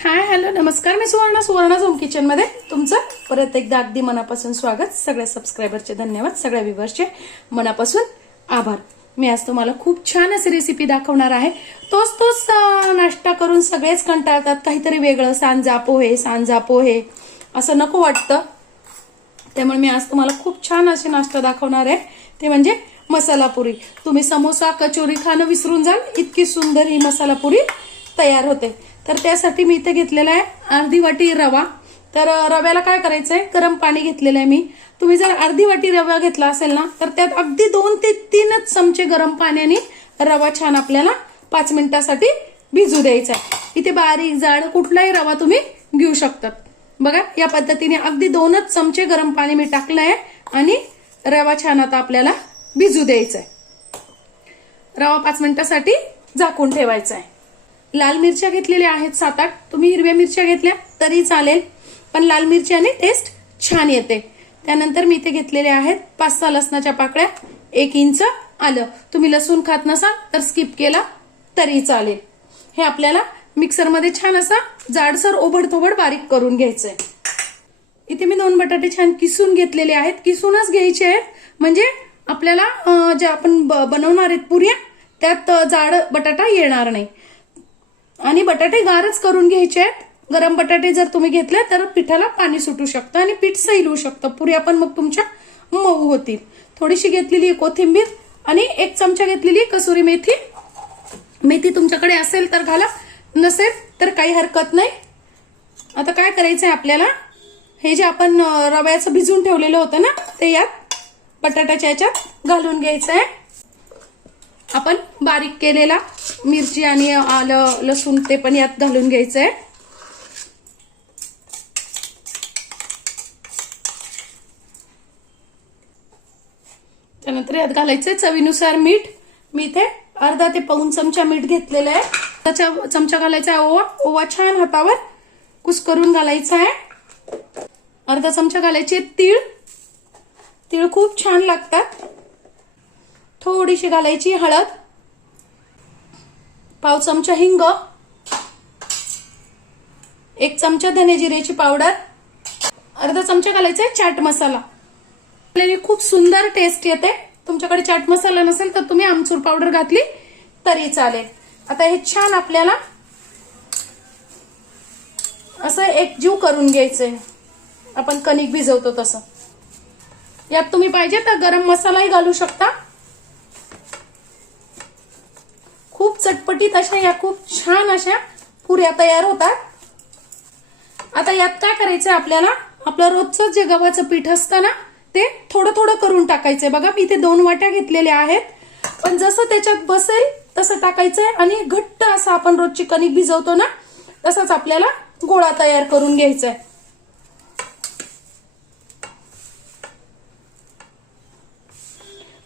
Hi hello नमस्कार. मी Suvarna zone kitchen मध्ये तुमचं परत एकदा अगदी मनापासून स्वागत. सगळ्या सबस्क्रायबरचे धन्यवाद, सगळ्या व्ह्यूअर्सचे मनापासून आभार. मी आज तुम्हाला खूप छान अशी रेसिपी दाखवणार आहे. तोच नाश्ता करून सगळेच कंटाळतात, काहीतरी वेगळं, सांजा पोहे असं नको वाटतं. त्यामुळे मी आज तुम्हाला खूप छान असे नाश्ता दाखवणार आहे, ते म्हणजे मसाला पुरी. तुम्ही समोसा कचोरी खाणं विसरून जाल, इतकी सुंदर ही मसाला पुरी तयार होते. तर त्यासाठी मी इथे घेतलेला आहे अर्धी वाटी रवा. तर रव्याला काय करायचंय, गरम पाणी घेतलेलं आहे मी. तुम्ही जर अर्धी वाटी रवा घेतला असेल ना, तर त्यात अगदी 2 ते 3 चमचे गरम पाण्याने रवा छान आपल्याला 5 मिनिटासाठी भिजू द्यायचा आहे. इथे बारीक जाड कुठलाही रवा तुम्ही घेऊ शकतात. बघा, या पद्धतीने अगदी 2 चमचे गरम पाणी मी टाकलंय आणि रवा छान आता आपल्याला भिजू द्यायचा आहे. रवा 5 मिनिटासाठी झाकून ठेवायचा आहे. लाल मिरच्या घेतलेल्या आहेत 7-8. तुम्ही हिरव्या मिरच्या घेतल्या तरी चालेल, पण लाल मिरच्याने टेस्ट छान येते. त्यानंतर मी इथे घेतलेले आहेत 5-6 लसणाच्या पाकळ्या, 1 इंच आलं. तुम्ही लसूण खात नसाल तर स्किप केला तरी चालेल. हे आपल्याला मिक्सरमध्ये छान असा जाडसर ओबडधोबड बारीक करून घ्यायचंय. इथे मी 2 बटाटे छान किसून घेतलेले आहेत. किसूनच घ्यायचे आहेत, म्हणजे आपल्याला जे आपण बनवणार आहेत पुऱ्या त्यात जाड बटाटा येणार नाही. आणि बटाटे गारच करून घ्यायचे आहेत. गरम बटाटे जर तुम्ही घेतले तर पिठाला पाणी सुटू शकतं आणि पीठ सैल होऊ शकतं. पुऱ्या पण मग तुमच्या मऊ होतील. थोडीशी घेतलेली कोथिंबीर आणि 1 चमचा घेतलेली कसुरी मेथी. मेथी तुमच्याकडे असेल तर घाला, नसेल तर काही हरकत नाही. आता काय करायचंय आपल्याला, हे जे आपण रव्याचं भिजून ठेवलेलं होतं ना, ते यात बटाट्याच्या याच्यात घालून घ्यायचं आहे. आपण बारीक केलेला मिरची आणि आलं लसूण ते पण यात घालून घ्यायचंय. त्यानंतर यात घालायचंय चवीनुसार मीठ. मी इथे अर्धा ते पाऊण चमचा मीठ घेतलेलं आहे. त्याचा चमचा घालायचा आहे ओवा छान हातावर कुस्करून घालायचा आहे. अर्धा चमचा घालायचे तीळ खूप छान लागतात. थोडीशी घालायची हळद, पाव चमचा हिंग, 1 चमचा धने जिऱ्याची पावडर, अर्धा चमचा घालायचा चाट मसाला. खूप सुंदर टेस्ट येते. तुमच्याकडे चाट मसाला नसेल तर तुम्ही आमचूर पावडर घातली तरी चालेल. आता हे छान आपल्याला असं एकजीव करून घ्यायचंय, आपण कणिक भिजवतो तसं. यात तुम्ही पाहिजे तर गरम मसालाही घालू शकता. खूप चटपटीत अशा या खूप छान अशा पुऱ्या तयार होतात. आता यात काय करायचं आपल्याला, आपलं रोजचं जे गव्हाचं पीठ असतं ना, ते थोडं थोडं करून टाकायचंय. बघा, मी इथे 2 वाट्या घेतलेल्या आहेत, पण जसं त्याच्यात बसेल तसं टाकायचंय आणि घट्ट असं आपण रोजची कणिक भिजवतो ना, तसंच आपल्याला गोळा तयार करून घ्यायचाय.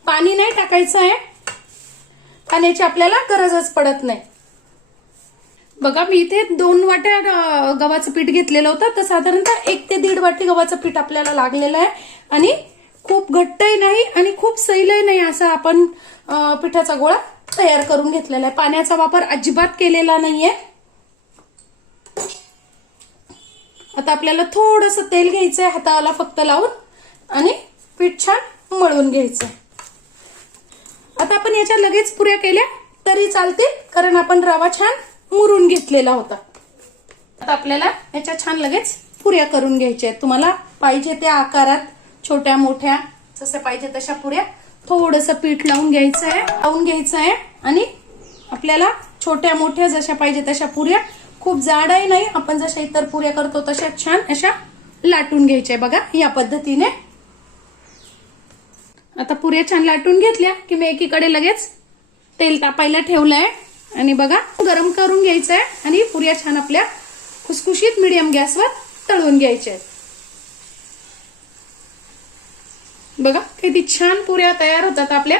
पाणी नाही टाकायचं आहे, पाण्याची आपल्याला गरजच पडत नाही. बघा, मी इथे 2 वाट्या गव्हाचं पीठ घेतलेलं होतं, तर साधारणतः 1 ते 1.5 वाटी गव्हाचं पीठ आपल्याला लागलेलं आहे. आणि खूप घट्टही नाही आणि खूप सैलही नाही, असा आपण पिठाचा गोळा तयार करून घेतलेला आहे. पाण्याचा वापर अजिबात केलेला नाहीये. आता आपल्याला थोडंसं तेल घ्यायचंय हाताला फक्त लावून आणि पीठ छान मळून घ्यायचंय. आता आपण याच्या लगेच पुऱ्या केल्या तरी चालतील, कारण आपण रवा छान मुरून घेतलेला होता. आता आपल्याला याच्या छान लगेच पुऱ्या करून घ्यायच्या आहेत. तुम्हाला पाहिजे त्या आकारात, छोट्या मोठ्या जसं पाहिजे तशा पुऱ्या. थोडंसं पीठ लावून घ्यायचं आहे आणि आपल्याला छोट्या मोठ्या जशा पाहिजे तशा पुऱ्या, खूप जाडही नाही, आपण जशा इतर पुऱ्या करतो तशा छान अशा लाटून घ्यायच्या. बघा, या पद्धतीने. आता पुऱ्या छान लाटून घेतल्या की मी एकीकडे लगेच तेल तापायला ठेवलंय आणि बघा, गरम करून घ्यायचंय आणि पुऱ्या छान आपल्या खुसखुशीत मीडियम गॅसवर तळून घ्यायच्या. बघा, किती छान पुऱ्या तयार होतात आपल्या.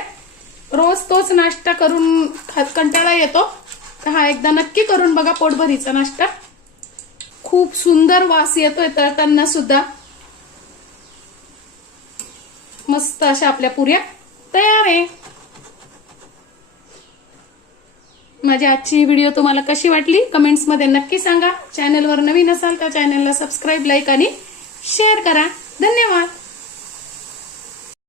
रोज तोच नाश्ता करून कंटाळा येतो, तर हा एकदा नक्की करून बघा, पोटभरीचा नाश्ता. खूप सुंदर वास येतोय तळताना सुद्धा. मस्त अशा आपल्या पुऱ्या तयार आहे. माझी आजची व्हिडिओ तुम्हाला कशी वाटली कमेंट्समध्ये नक्की सांगा. चॅनलवर नवीन असाल तर चॅनलला सबस्क्राईब, लाईक आणि शेअर करा. धन्यवाद.